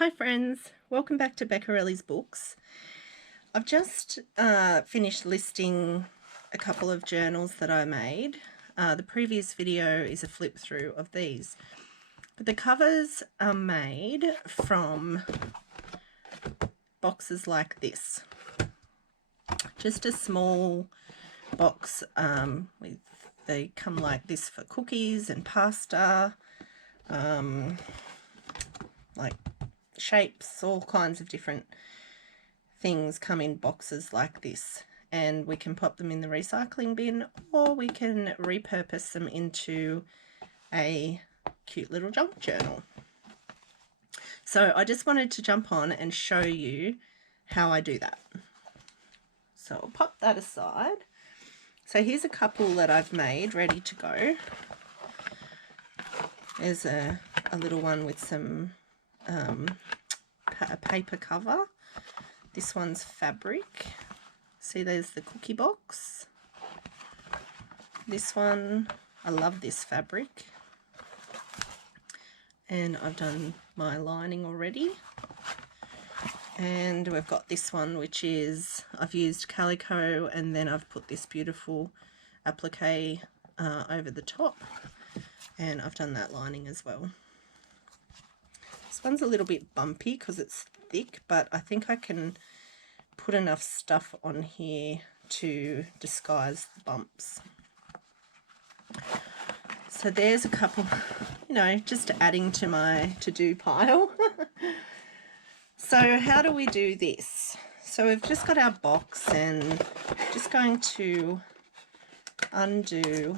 Hi friends, welcome back to Beccarelli's Books. I've just finished listing a couple of journals that I made. The previous video is a flip through of these. But the covers are made from boxes like this. Just a small box they come like this for cookies and pasta, like shapes, all kinds of different things come in boxes like this, and we can pop them in the recycling bin or we can repurpose them into a cute little junk journal. So I just wanted to jump on and show you how I do that. So I'll pop that aside. So here's a couple that I've made ready to go. There's a little one with some a paper cover. This one's fabric. See, there's the cookie box. This one, I love this fabric. And I've done my lining already. And we've got this one, which is, I've used calico and then I've put this beautiful applique over the top. And I've done that lining as well. This one's a little bit bumpy because it's thick, but I think I can put enough stuff on here to disguise the bumps. So there's a couple, you know, just adding to my to-do pile. So how do we do this? So we've just got our box and just going to undo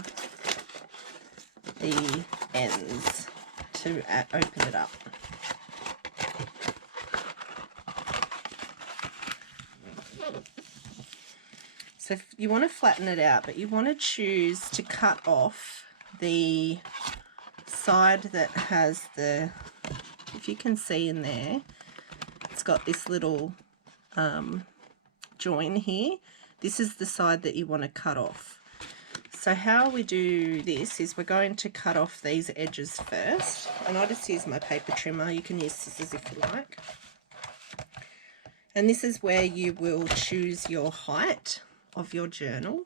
the ends to open it up. So you want to flatten it out, but you want to choose to cut off the side that has the, if you can see in there, it's got this little join here. This is the side that you want to cut off. So how we do this is we're going to cut off these edges first, and I just use my paper trimmer. You can use scissors if you like. And this is where you will choose your height of your journal.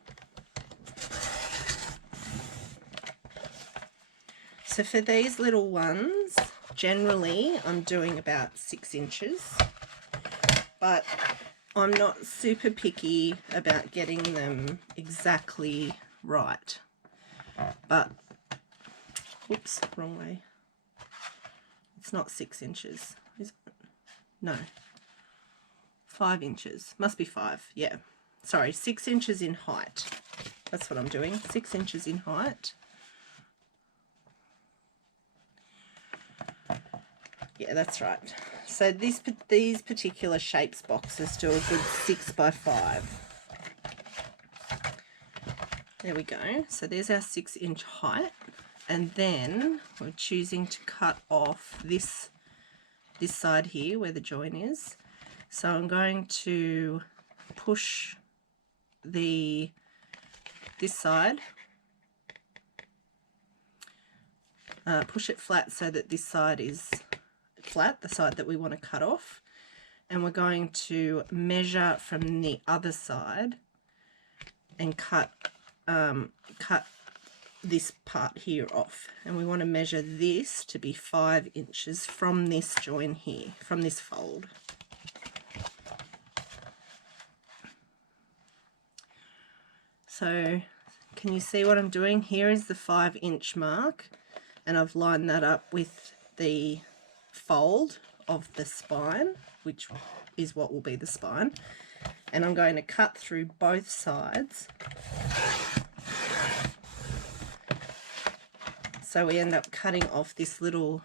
So for these little ones, generally I'm doing about 6 inches, but I'm not super picky about getting them exactly right. But, oops, wrong way. It's not 6 inches, is it? No. 5 inches. Must be 5, yeah. Sorry, 6 inches in height. That's what I'm doing, 6 inches in height. Yeah, that's right. So these particular shapes boxes do a good 6 by 5. There we go. So there's our 6 inch height. And then we're choosing to cut off this side here where the join is. So I'm going to push this side, push it flat so that this side is flat, the side that we want to cut off, and we're going to measure from the other side and cut this part here off, and we want to measure this to be 5 inches from this join here, from this fold. So can you see what I'm doing? Here is the 5 inch mark, and I've lined that up with the fold of the spine, which is what will be the spine, and I'm going to cut through both sides. So we end up cutting off this little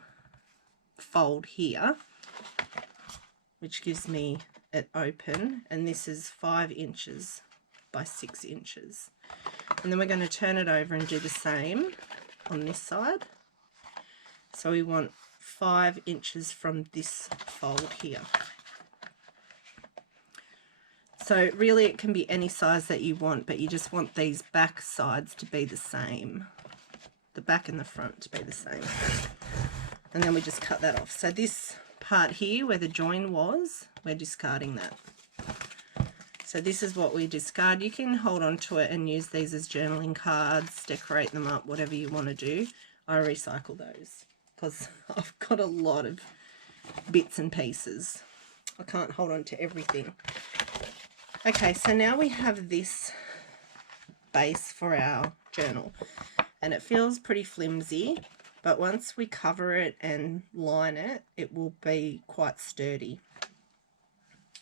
fold here, which gives me it open, and this is 5 inches by 6 inches. And then we're going to turn it over and do the same on this side. So we want 5 inches from this fold here. So really it can be any size that you want, but you just want these back sides to be the same. The back and the front to be the same. And then we just cut that off. So this part here where the join was, we're discarding that. So this is what we discard. You can hold on to it and use these as journaling cards, decorate them up, whatever you want to do. I recycle those because I've got a lot of bits and pieces. I can't hold on to everything. Okay, so now we have this base for our journal, and it feels pretty flimsy, but once we cover it and line it, it will be quite sturdy.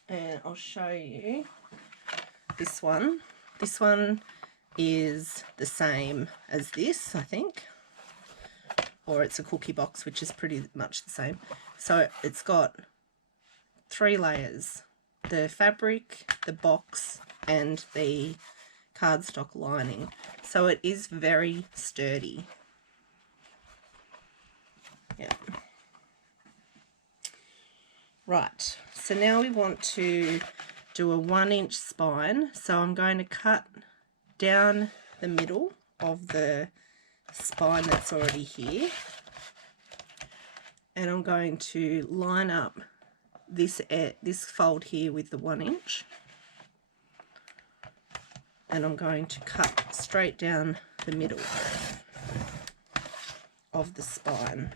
And I'll show you this one. This one is the same as this, I think, or it's a cookie box, which is pretty much the same. So it's got 3 layers: the fabric, the box, and the cardstock lining. So it is very sturdy. Yeah. Right, so now we want to do a 1-inch spine. So I'm going to cut down the middle of the spine that's already here, and I'm going to line up this fold here with the 1 inch, and I'm going to cut straight down the middle of the spine.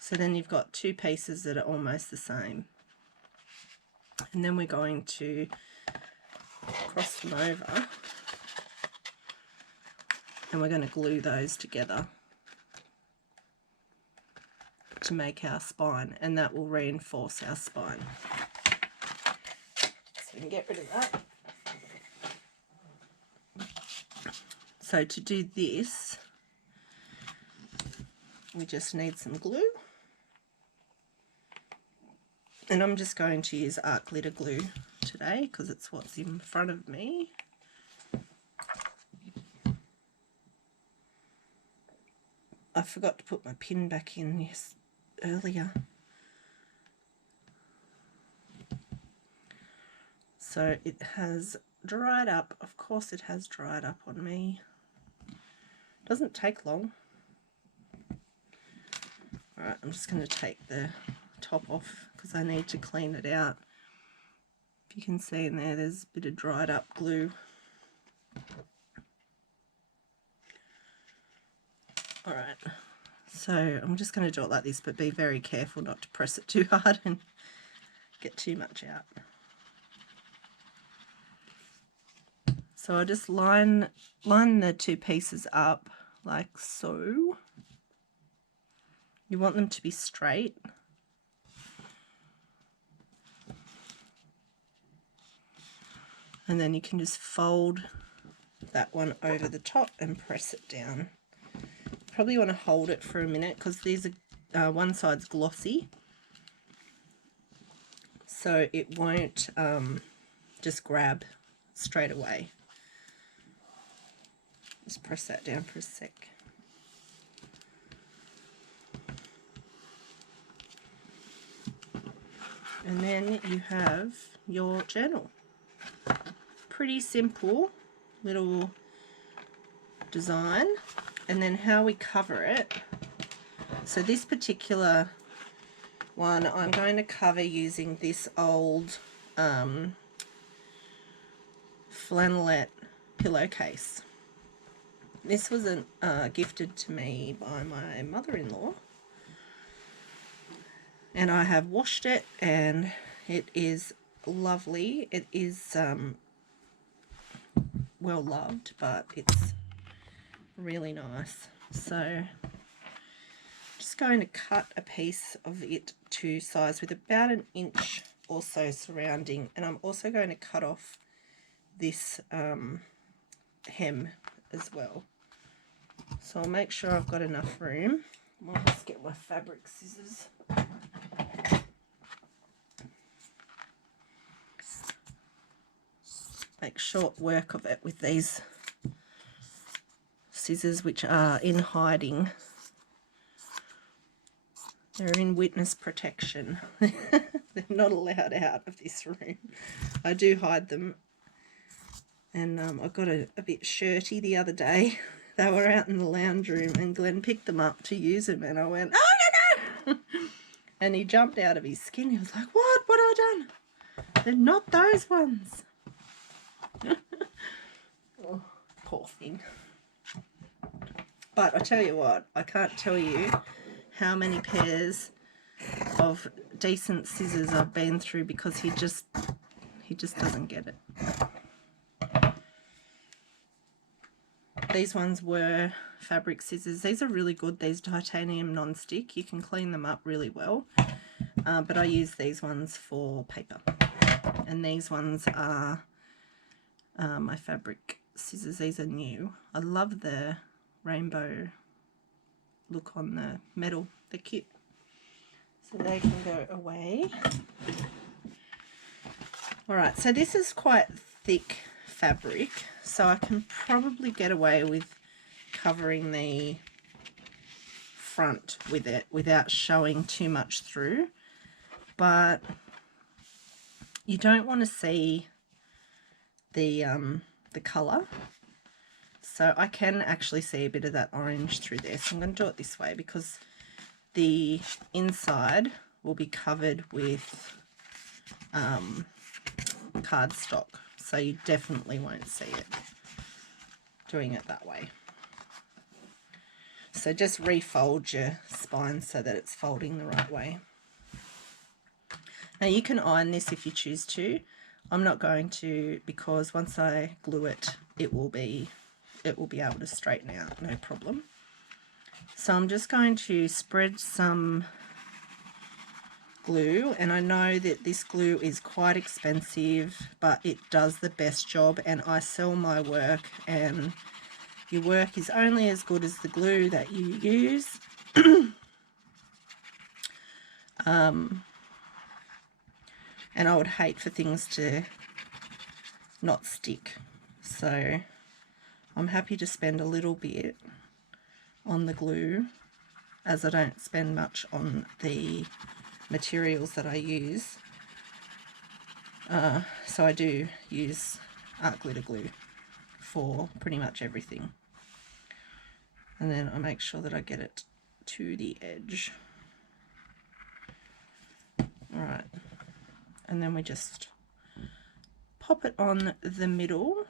So then you've got 2 pieces that are almost the same, and then we're going to cross them over and we're going to glue those together to make our spine, and that will reinforce our spine. So we can get rid of that. So to do this, we just need some glue, and I'm just going to use art glitter glue today because it's what's in front of me. I forgot to put my pin back in earlier. So it has dried up. Of course it has dried up on me. Doesn't take long. Alright, I'm just going to take the top off because I need to clean it out. If you can see in there, there's a bit of dried up glue. Alright, so I'm just going to do it like this, but be very careful not to press it too hard and get too much out. So I just line the 2 pieces up like so. You want them to be straight. And then you can just fold that one over the top and press it down. Probably want to hold it for a minute because these are one side's glossy, so it won't just grab straight away. Just press that down for a sec. And then you have your journal. Pretty simple little design. And then how we cover it. So this particular one I'm going to cover using this old flannelette pillowcase. This was gifted to me by my mother-in-law, and I have washed it and it is lovely. It is well loved, but it's really nice. So just going to cut a piece of it to size with about 1 inch or so surrounding, and I'm also going to cut off this hem as well. So I'll make sure I've got enough room. I'll just get my fabric scissors. Make short work of it with these scissors, which are in hiding. They're in witness protection. They're not allowed out of this room. I do hide them. And I got a bit shirty the other day. They were out in the lounge room and Glenn picked them up to use them and I went, oh no, no! And he jumped out of his skin. He was like, what? What have I done? They're not those ones. Oh, poor thing. But I tell you what, I can't tell you how many pairs of decent scissors I've been through because he just doesn't get it. These ones were fabric scissors. These are really good. These titanium non-stick. You can clean them up really well. But I use these ones for paper. And these ones are my fabric scissors. These are new. I love the rainbow look on the metal. They're cute. So they can go away. Alright, so this is quite thick fabric, so I can probably get away with covering the front with it without showing too much through. But you don't want to see the colour. So I can actually see a bit of that orange through there. So I'm going to do it this way because the inside will be covered with cardstock. So you definitely won't see it doing it that way. So just refold your spine so that it's folding the right way. Now you can iron this if you choose to. I'm not going to because once I glue it, it will be able to straighten out, no problem. So I'm just going to spread some glue, and I know that this glue is quite expensive, but it does the best job, and I sell my work, and your work is only as good as the glue that you use. And I would hate for things to not stick. So I'm happy to spend a little bit on the glue, as I don't spend much on the materials that I use. So I do use art glitter glue for pretty much everything. And then I make sure that I get it to the edge. Alright, and then we just pop it on the middle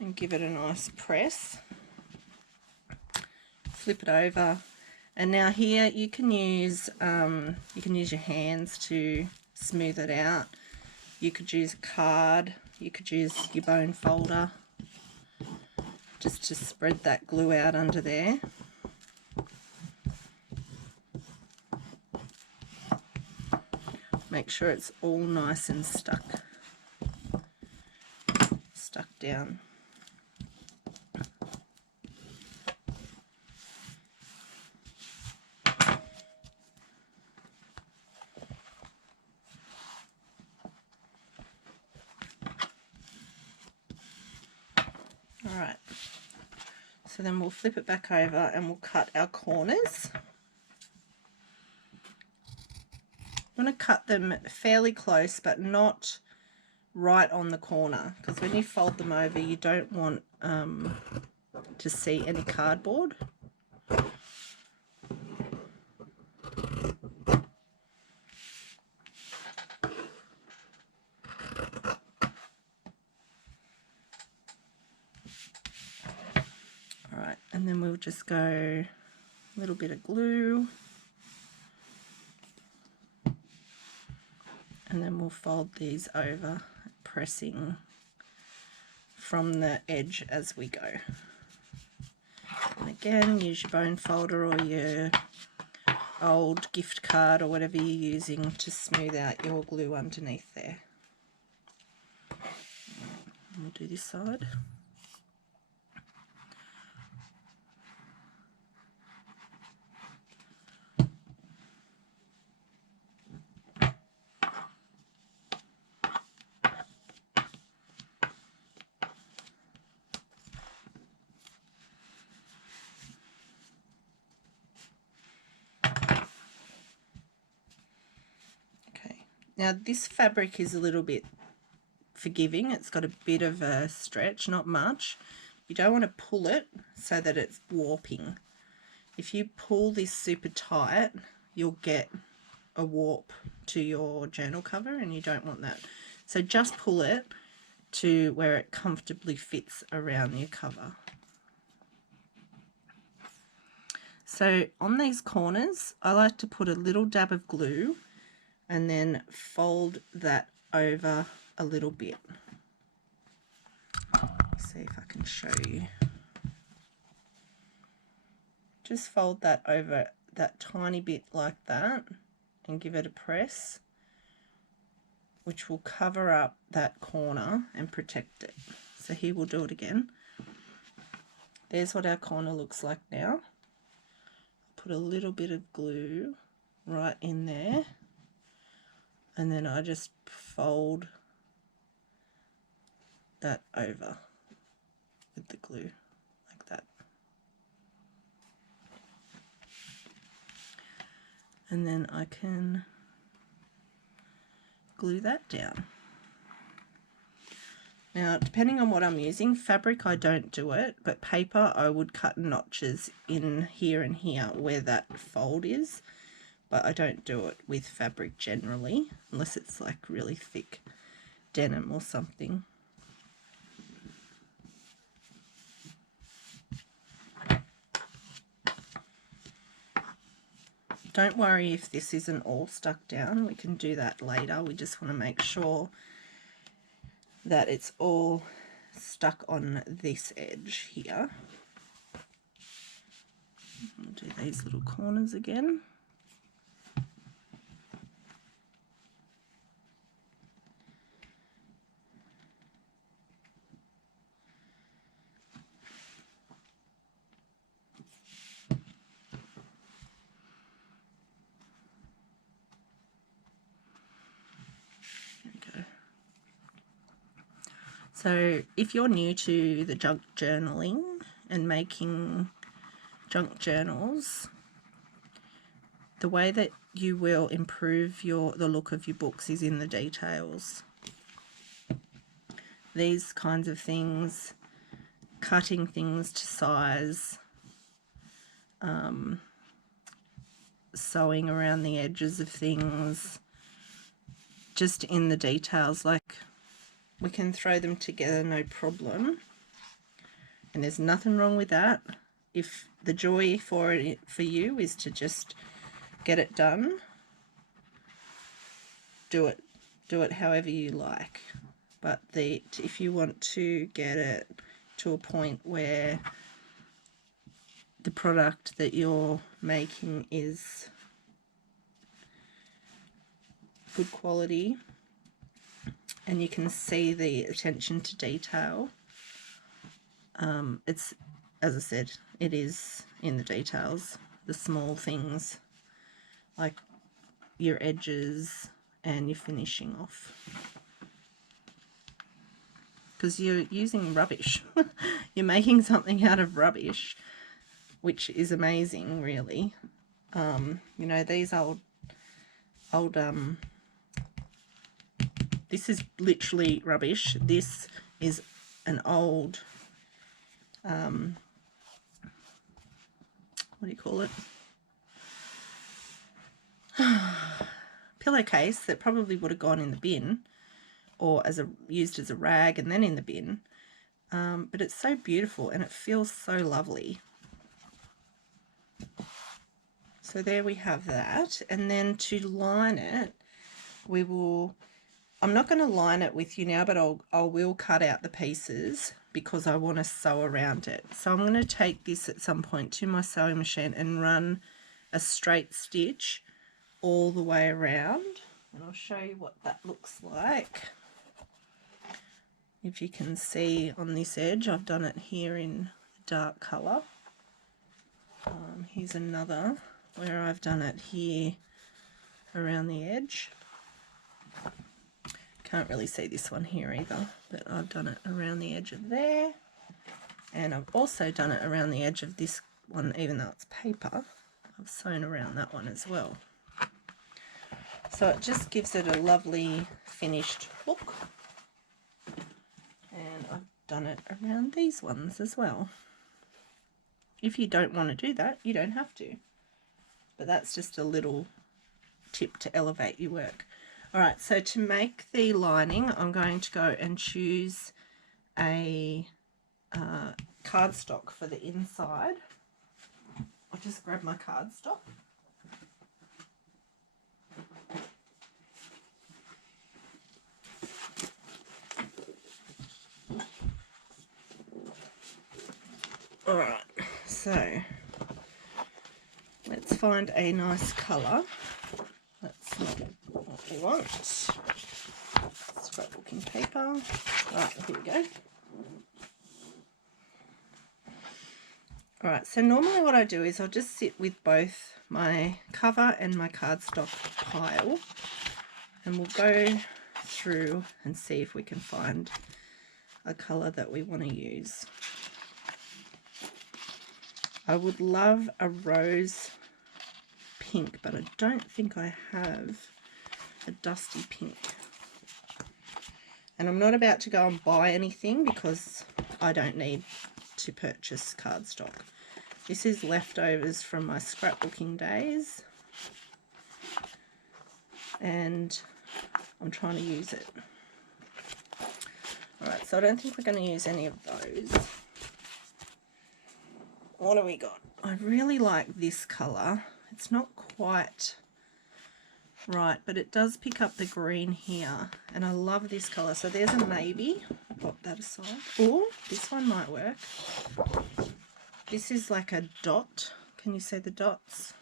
and give it a nice press. Flip it over, and now here you can use your hands to smooth it out. You could use a card, you could use your bone folder just to spread that glue out under there. Make sure it's all nice and stuck down. Alright, so then we'll flip it back over and we'll cut our corners. I'm going to cut them fairly close, but not right on the corner, because when you fold them over you don't want to see any cardboard. Alright, and then we'll just go a little bit of glue, and then we'll fold these over, pressing from the edge as we go. And again, use your bone folder or your old gift card or whatever you're using to smooth out your glue underneath there. And we'll do this side. Now this fabric is a little bit forgiving. It's got a bit of a stretch, not much. You don't want to pull it so that it's warping. If you pull this super tight, you'll get a warp to your journal cover, and you don't want that. So just pull it to where it comfortably fits around your cover. So on these corners, I like to put a little dab of glue and then fold that over a little bit. See if I can show you. Just fold that over that tiny bit like that and give it a press, which will cover up that corner and protect it. So here we'll do it again. There's what our corner looks like now. Put a little bit of glue right in there, and then I just fold that over with the glue like that. And then I can glue that down. Now, depending on what I'm using, fabric I don't do it, but paper I would cut notches in here and here where that fold is, but I don't do it with fabric generally, unless it's like really thick denim or something. Don't worry if this isn't all stuck down, we can do that later. We just want to make sure that it's all stuck on this edge here. I'll do these little corners again. So if you're new to the junk journaling and making junk journals, the way that you will improve the look of your books is in the details. These kinds of things, cutting things to size, sewing around the edges of things, just in the details, like we can throw them together no problem, and there's nothing wrong with that. If the joy for you is to just get it done, do it however you like. But if you want to get it to a point where the product that you're making is good quality and you can see the attention to detail, it's, as I said, it is in the details, the small things like your edges and your finishing off, because you're using rubbish. You're making something out of rubbish, which is amazing, really. You know, these old this is literally rubbish. This is an old what do you call it, pillowcase that probably would have gone in the bin, or used as a rag and then in the bin, but it's so beautiful and it feels so lovely. So there we have that. And then to line it, I'm not going to line it with you now, but I will cut out the pieces because I want to sew around it. So I'm going to take this at some point to my sewing machine and run a straight stitch all the way around, and I'll show you what that looks like. If you can see on this edge, I've done it here in dark colour. Here's another where I've done it here around the edge. Can't really see this one here either, but I've done it around the edge of there, and I've also done it around the edge of this one, even though it's paper. I've sewn around that one as well. So it just gives it a lovely finished look, and I've done it around these ones as well. If you don't want to do that, you don't have to. But that's just a little tip to elevate your work. All right, so to make the lining, I'm going to go and choose a cardstock for the inside. I'll just grab my cardstock. All right, so let's find a nice colour. That's not what we want. Scrapbooking paper. Right, here we go. Alright, so normally what I do is I'll just sit with both my cover and my cardstock pile, and we'll go through and see if we can find a colour that we want to use. I would love a rose pink, but I don't think I have a dusty pink. And I'm not about to go and buy anything because I don't need to purchase cardstock. This is leftovers from my scrapbooking days, and I'm trying to use it. Alright, so I don't think we're going to use any of those. What do we got? I really like this colour. It's not quite right, but it does pick up the green here, and I love this colour. So there's a maybe. I'll pop that aside. Oh, this one might work. This is like a dot. Can you see the dots?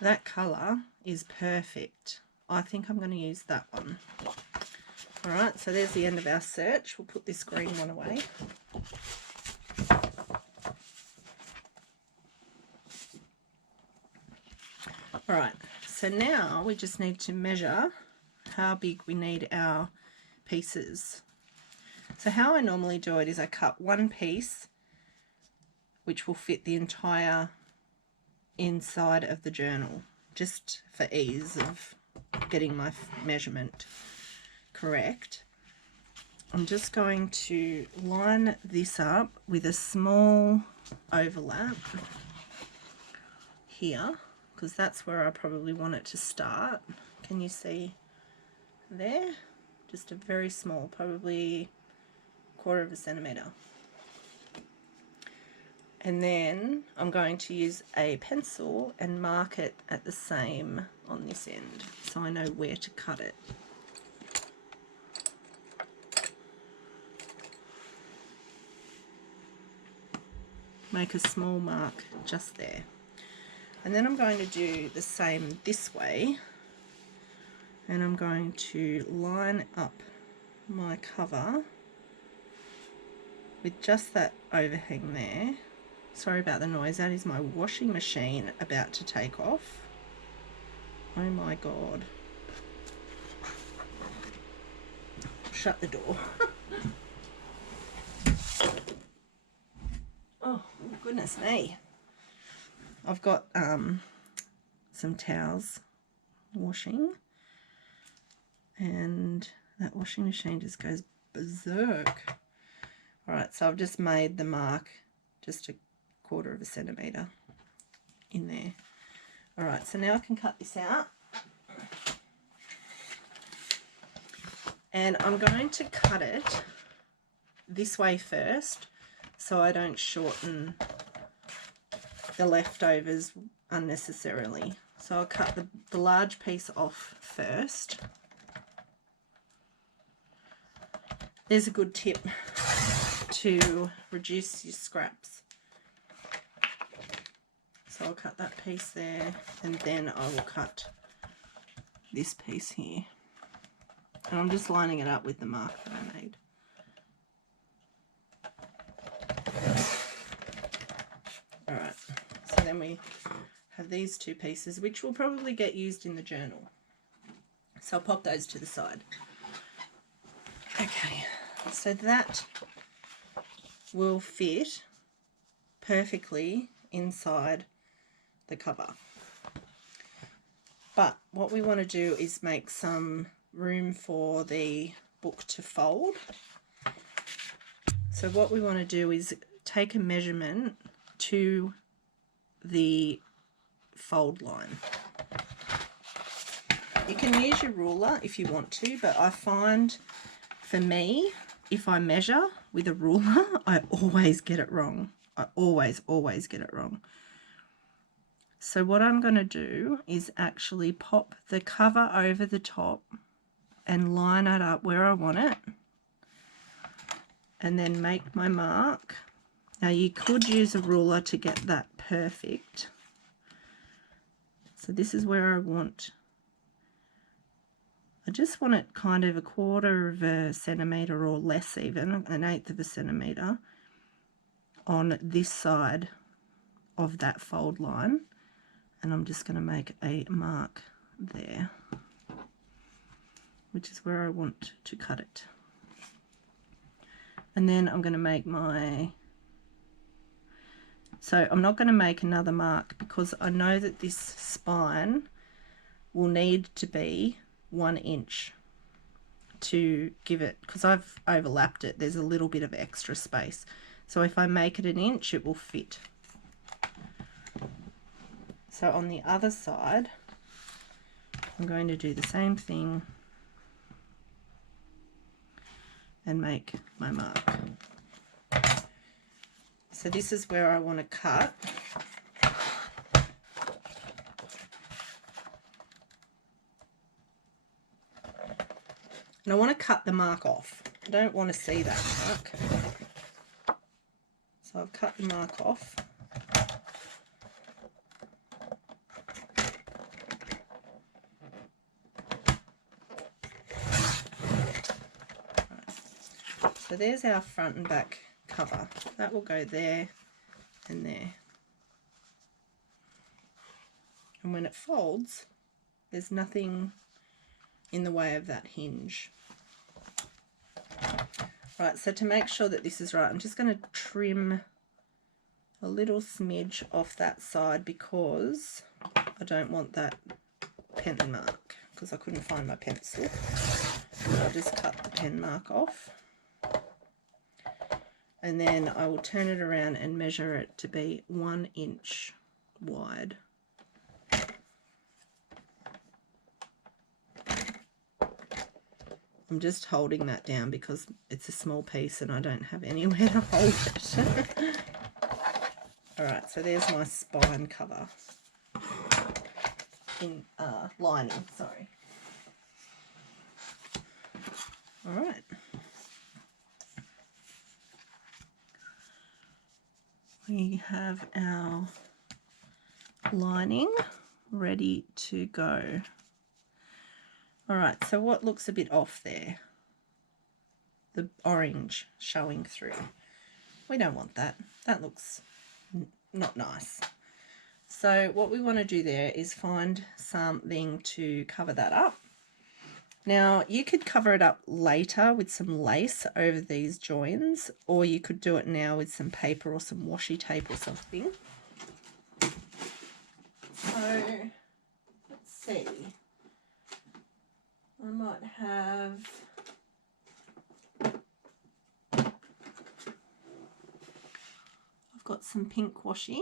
That colour is perfect. I think I'm going to use that one. Alright, so there's the end of our search. We'll put this green one away. Alright, so now we just need to measure how big we need our pieces. So how I normally do it is I cut one piece which will fit the entire inside of the journal, just for ease of getting my measurement correct. I'm just going to line this up with a small overlap here, because that's where I probably want it to start. Can you see there? Just a very small, probably 1/4 centimetre. And then I'm going to use a pencil and mark it at the same on this end, so I know where to cut it. Make a small mark just there. And then I'm going to do the same this way, and I'm going to line up my cover with just that overhang there. Sorry about the noise, that is my washing machine about to take off. Oh my god. Shut the door. Oh, goodness me. I've got some towels washing, and that washing machine just goes berserk. Alright, so I've just made the mark just a 1/4 centimetre in there. Alright, so now I can cut this out. And I'm going to cut it this way first, so I don't shorten the leftovers unnecessarily. So I'll cut the large piece off first. There's a good tip to reduce your scraps. So I'll cut that piece there, and then I will cut this piece here. And I'm just lining it up with the mark that I made. Alright, so then we have these two pieces, which will probably get used in the journal. So I'll pop those to the side. Okay, so that will fit perfectly inside the cover. But what we want to do is make some room for the book to fold. So what we want to do is take a measurement to the fold line. You can use your ruler if you want to, but I find for me, if I measure with a ruler, I always get it wrong. I always get it wrong. So what I'm going to do is actually pop the cover over the top and line it up where I want it, and then make my mark. Now you could use a ruler to get that perfect. So this is where I just want it kind of 1/4 of a centimetre or less, even 1/8 of a centimetre on this side of that fold line. And I'm just going to make a mark there, which is where I want to cut it. And then I'm going to make so I'm not going to make another mark because I know that this spine will need to be 1 inch to give it, because I've overlapped it, there's a little bit of extra space. So if I make it 1 inch, it will fit. So on the other side, I'm going to do the same thing and make my mark. So this is where I want to cut. And I want to cut the mark off. I don't want to see that mark. So I've cut the mark off. Right. So there's our front and back cover. That will go there and there. And when it folds, there's nothing in the way of that hinge. Right, so to make sure that this is right, I'm just going to trim a little smidge off that side because I don't want that pen mark, because I couldn't find my pencil. So I'll just cut the pen mark off. And then I will turn it around and measure it to be 1 inch wide. I'm just holding that down because it's a small piece and I don't have anywhere to hold it. Alright, so there's my spine cover. Lining, sorry. Alright. We have our lining ready to go. Alright, so what looks a bit off there? The orange showing through. We don't want that. That looks not nice. So what we want to do there is find something to cover that up. Now you could cover it up later with some lace over these joins, or you could do it now with some paper or some washi tape or something. So let's see. I might have I've got some pink washi.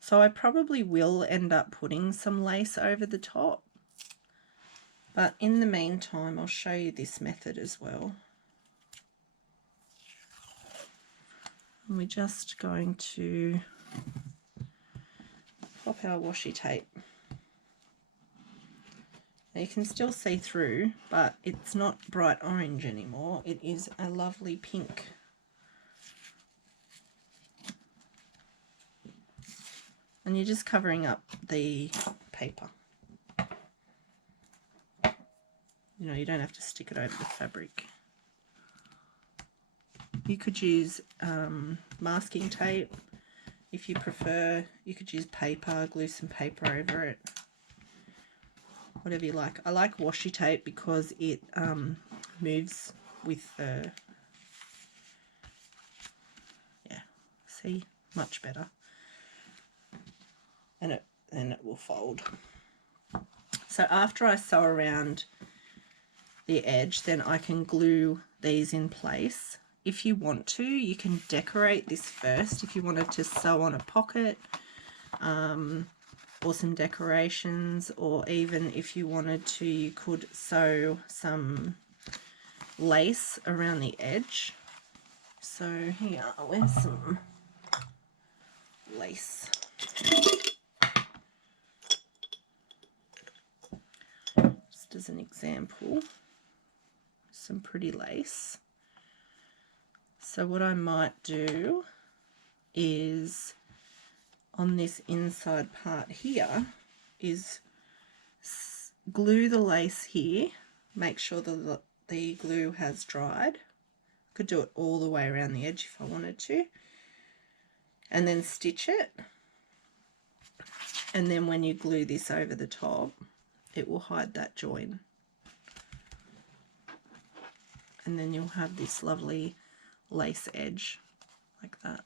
So I probably will end up putting some lace over the top. But in the meantime, I'll show you this method as well. And we're just going to pop our washi tape. Now you can still see through, but it's not bright orange anymore. It is a lovely pink. And you're just covering up the paper. You know, you don't have to stick it over the fabric. You could use masking tape if you prefer. You could use paper, glue some paper over it. Whatever you like. I like washi tape because it moves with the, yeah, see, much better. And then it will fold. So after I sew around the edge, then I can glue these in place. If you want to, you can decorate this first. If you wanted to sew on a pocket, or some decorations, or even if you wanted to, you could sew some lace around the edge. So here, where's some lace? Just as an example, some pretty lace. So what I might do is on this inside part here is glue the lace here. Make sure that the glue has dried. Could do it all the way around the edge if I wanted to. And then stitch it. And then when you glue this over the top, it will hide that join. And then you'll have this lovely lace edge like that.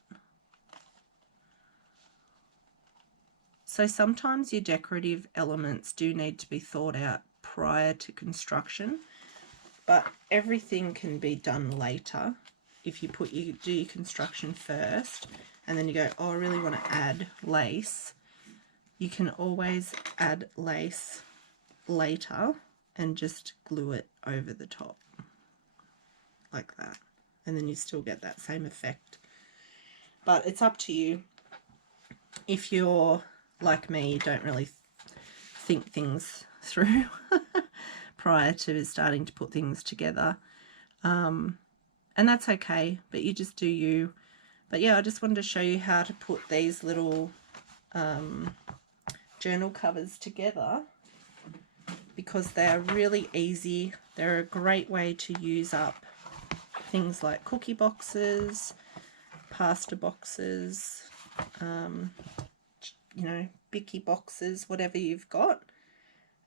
So sometimes your decorative elements do need to be thought out prior to construction, but everything can be done later. If you do your construction first and then you go, oh, I really want to add lace, you can always add lace later and just glue it over the top like that, and then you still get that same effect. But it's up to you. If you're like me, you don't really think things through prior to starting to put things together, and that's okay, but you just do you. But yeah, I just wanted to show you how to put these little journal covers together, because they're really easy. They're a great way to use up things like cookie boxes, pasta boxes, you know, Bicky boxes, whatever you've got.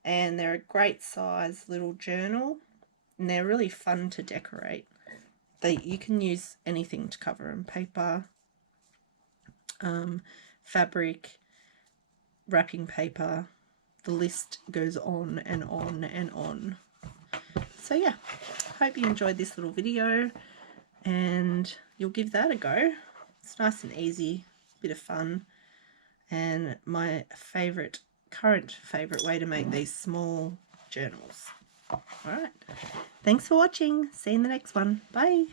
And they're a great size little journal, and they're really fun to decorate. You can use anything to cover them: paper, fabric, wrapping paper. The list goes on and on and on. So yeah, hope you enjoyed this little video and you'll give that a go. It's nice and easy, bit of fun, and my current favourite way to make these small journals. Alright, thanks for watching. See you in the next one. Bye.